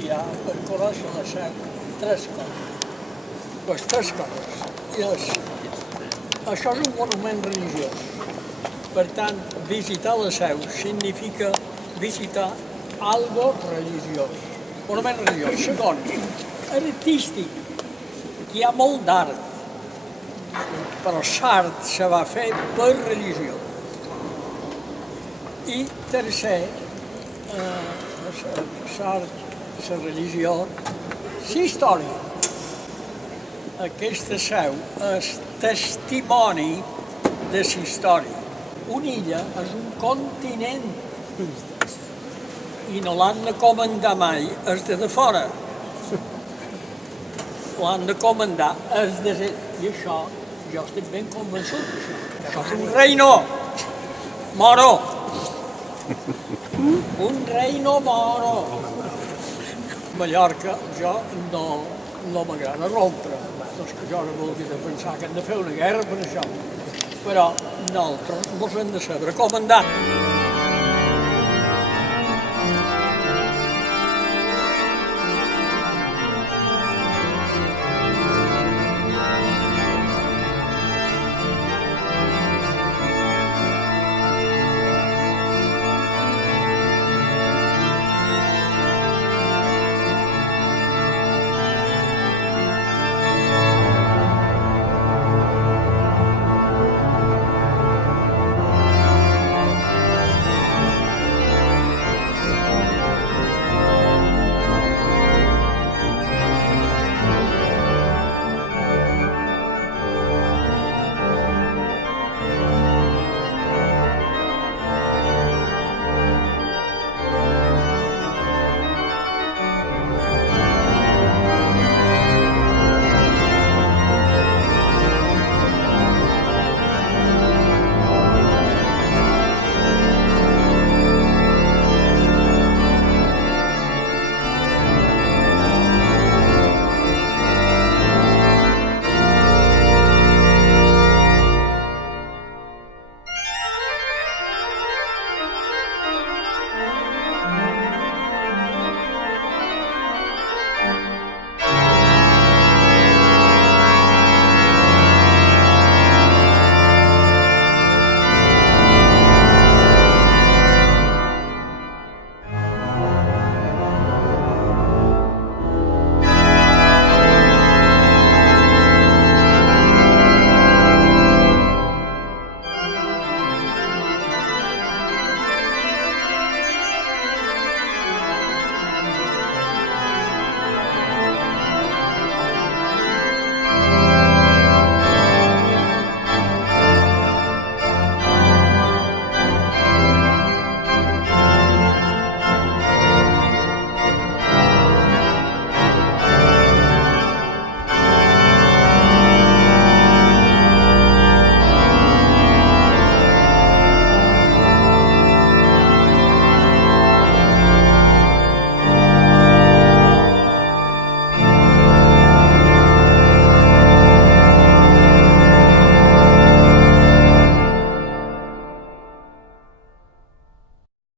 estudiar per conèixer la Seu tres coses. Les tres coses. Això és un monument religiós. Per tant, visitar la Seu significa visitar algo religiós. Monument religiós. Segon, artístic. Hi ha molt d'art, però l'art se va fer per religió. I tercer, l'art, la religió, la història. Aquesta Seu és testimoni de la història. Una illa és un continent i no l'han de comandar mai els de fora. L'han de comandar els de... I això, jo estic ben convençut d'això. Això és un reino moro. Un reino moro. Mallorca, jo no m'agrada rompre. No és que jo no vulgui de pensar que hem de fer una guerra per això. Però nosaltres mos hem de saber comandar.